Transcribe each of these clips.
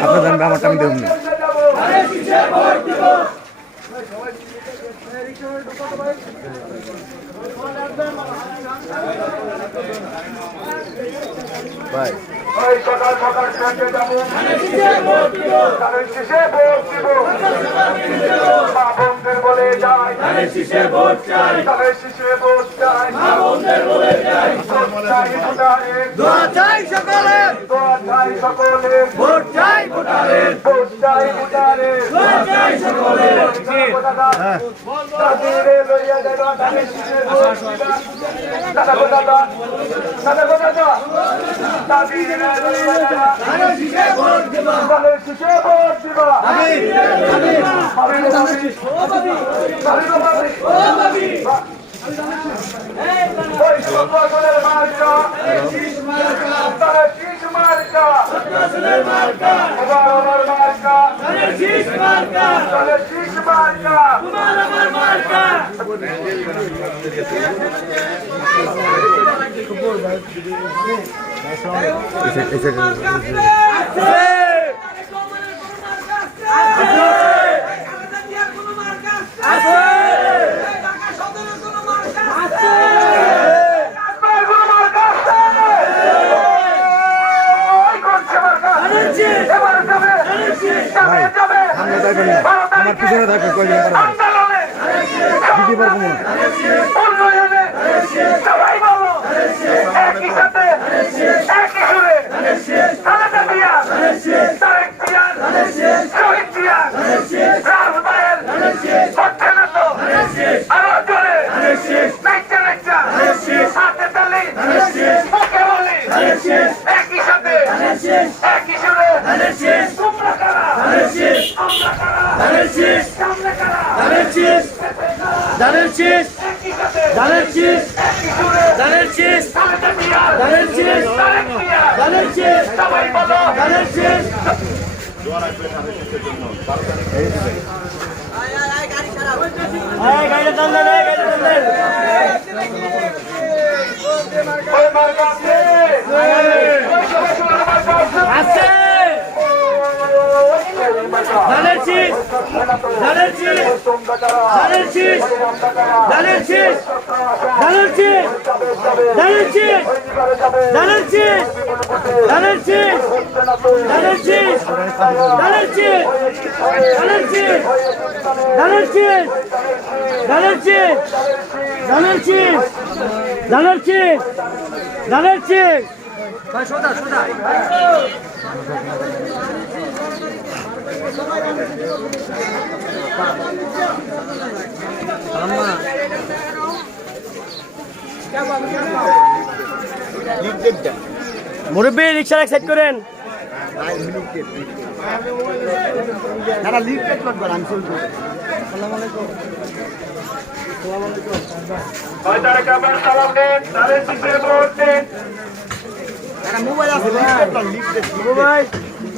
আপনার জানবে আমারটা আমি দেবো না। ওই সকাল সকাল খেলতে যাব। তাদের শেষে ভোট দিব। মা বলে যায় তাদের শেষে ভোট চাই। ভোট চাই ভোটারের। দোয়া চাই সকালে দোয়া চাই সকলের। ভোট চাই ভোটারের। ভোট চাই ভোটারের। দোয়া চাই সকলে তাদের লইয়া যাইবা তাদের শেষে ভোট দাদা দাদা দাদা গো দাদা। মার্কা marca! Kumar Amar marca! Esse, é- esse, é- esse, esse. ধানের শীষ ধানের শীষ ধানের শীষ ধানের শীষ তারেক জিয়া ধানের শীষ সবাই বলো ধানের শীষ গাড়ি টান দেন গাড়ি টান দেন ওই মার্কা আছে ওই সবাই সবার মার্কা আছে আছে ধানের শীষ ধানের শীষ ধানের শীষ ধানের শীষ ধানের শীষ ধানের শীষ ধানের শীষ ধানের শীষ ধানের শীষ ধানের শীষ ধানের শীষ ধানের শীষ ধানের শীষ ধানের শীষ ধানের শীষ ধানের শীষ সোজা সোজা মুরব্বী রিক্সা এক সাইড করেন। তারা লিড পেট করবে আমি চলবো ওই তারা কাবার সালাম দেন? তাদের শিশে ভোট দেন তারা মোবাইল আছে লিড পেট কর।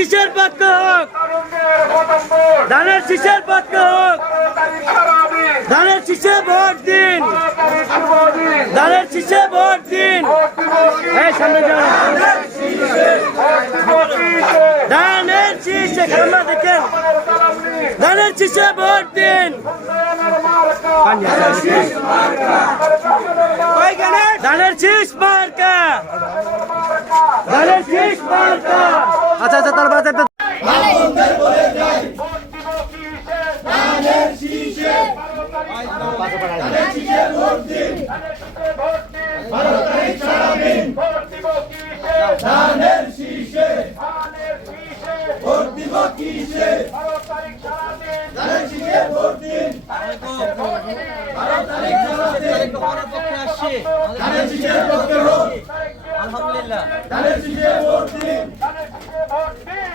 শীষের পাত্র হোক ধানের শীষের পাত্র হোক ধানের শীষে ভোট দিন। ধানের শীষে ভোট দিন। হ্যাঁ সামনে যান। ধানের শীষে খামা দেখেন ধানের শীষে ভোট দিন। ধানের শীষ মার্কা। ধানের শীষ মার্কা। আচ্ছা আচ্ছা তার বাজারটা আলহামদুলিল্লাহ।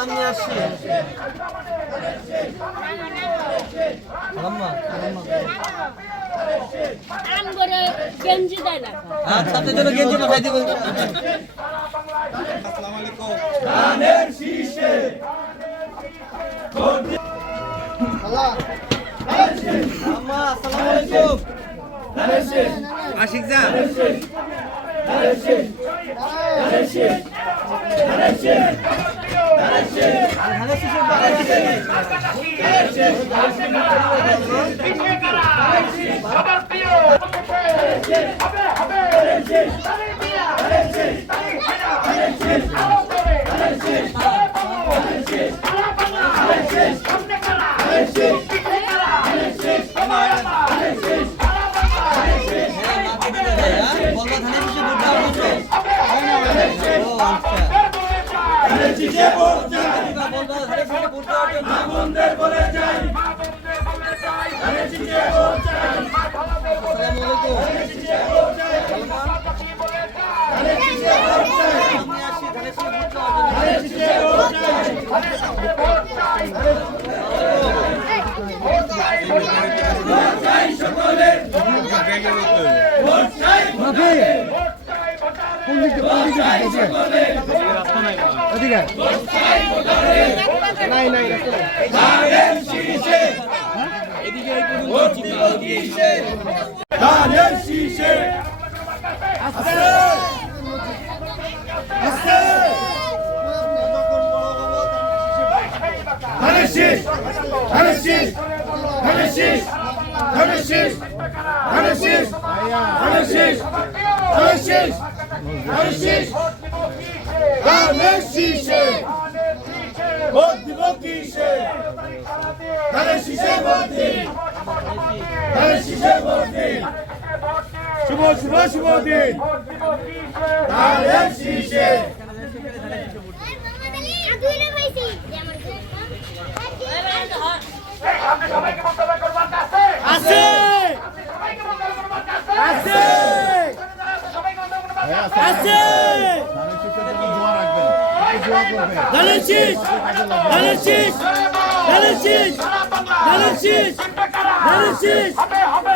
সালাম নিয়ে আসছি। আচ্ছা আপনার জন্য গেঞ্জি পাঠাই আশিক যা। শিশু এদিকে ধানের শীষে ভোট চাই ধানের শীষে ভোট চাই আমি আসি ধানের শীষে দেওয়ার জন্য ধানের শীষে চাই ভোট চাই সকলের ভোট চাই ভোট চাই সকলের ধানের শীষে ভোট দিব কিসে ধানের শীষে আছে। আছে। শীষ ধানের শীষ ধানের শীষ ধানের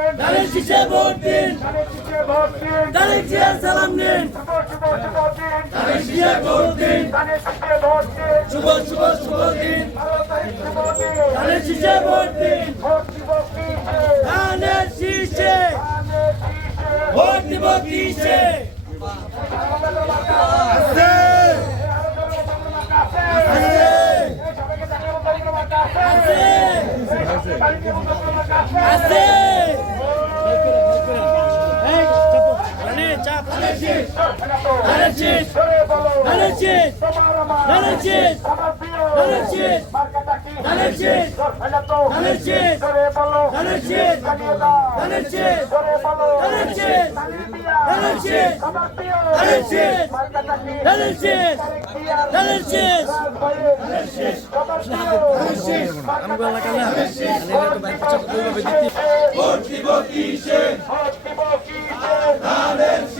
দিন ধানের শীষে ভোট দিন। ধানের শীষে ভোট দিন ধানের জিয়া সালাম দিন। শুভ শুভ শুভ দিন শীষে ভোট দিন। শুভ শুভ শুভ দিন। ভালো শীষে ভোট দিন। ভোট শীষে ভোট দিব কিসে? আছে আমি বলা কেন ভর্তি ভর্তি সে ভর্তি ভর্তি সে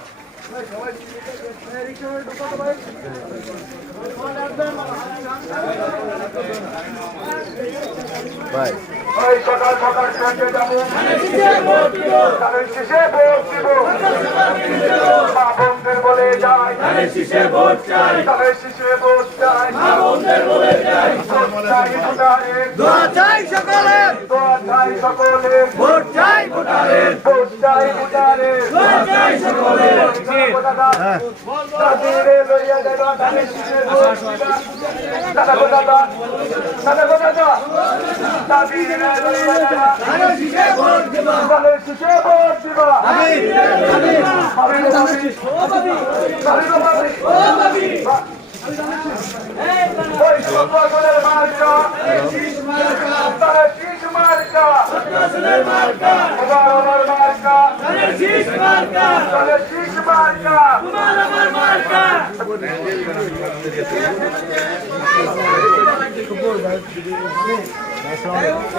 ভাই ওই সকাল সকাল ট্রেনে যাব। ধানের ভোট দিব। বন্ধের বলে যাই। ধানের শীষে ভোট চাই। ধানের শীষে ভোট চাই। বন্ধের বলে যাই। ভোট চাই ভোটারে দোয়া চাই সকলে দোয়া চাই সকলে ভোট চাই ভোটারে ভোট চাই ভোটারে দোয়া চাই সকলে হ্যাঁ। দাদি রে লইয়া দেবা ধানের শীষে ভোট দাদা গো দাদা দাদা গো দাদা দাদিরে লইয়া যাবা ভোট দেব তাদের শেষে ভোট দিবা আমি আমি ভাবি গো ও বাবি ভাবি গো ও বাবি ওই সকলের মার্কা শীষ মার্কা তারা শীষ মার্কা হাসনের মার্কা আমার আমার মার্কা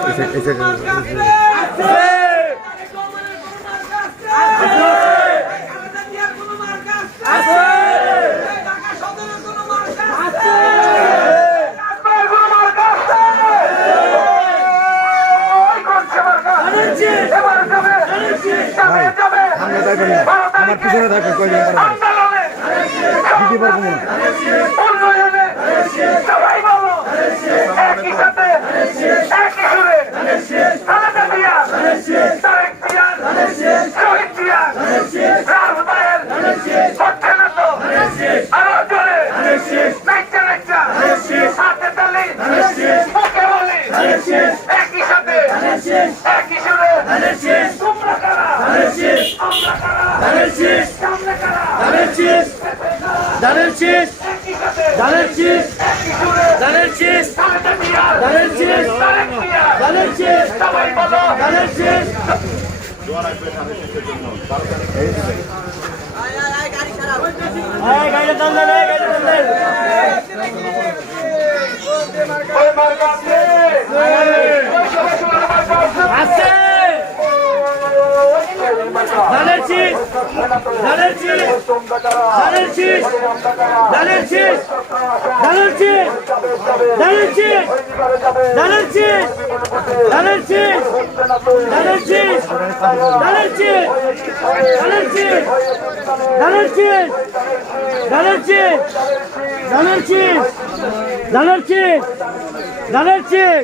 Ese, ese, ese, ese. ভাই, আমরা থাকবেন না আমার পিছনে থাকবেন কয়দিন পরে দিতে পারব না Alexis! Alexis! Alexis! শেষ ধানের শেষ ধানের শেষ ধানের শেষ ধানের শেষ ধানের শেষ ধানের শেষ গাড়ি গাড়ি ধানের শীষ ধানের শীষ ধানের শীষ ধানের শীষ ধানের শীষ ধানের শীষ ধানের শীষ ধানের শীষ ধানের শীষ ধানের শীষ ধানের শীষ ধানের শীষ ধানের শীষ ধানের শীষ ধানের শীষ ধানের শীষ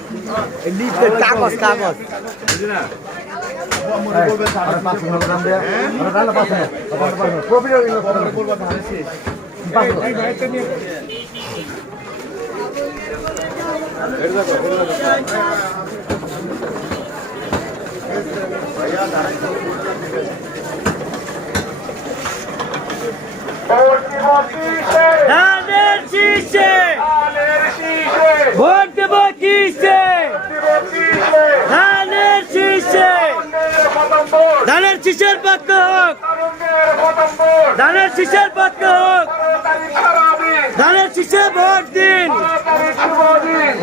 মিনিট পাঁচ মিনিট প্রফিট ধানের শীষে। ভোট দেব কিসে? ধানের শীষে। ধানের শীষের পক্ষ হোক। ধানের শীষের পক্ষ হোক। ধানের শীষে ভোট দিন।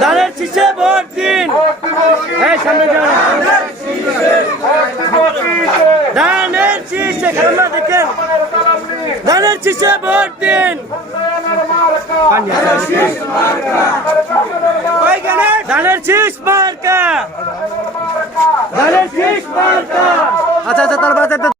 ধানের শীষে ভোট দিন। এই সামনে ধানের দেখেন। ধানের শীষে ভোট দিন। ধানের শীষ মার্কা। ধানের শীষ মার্কা। আচ্ছা আচ্ছা তার বাজার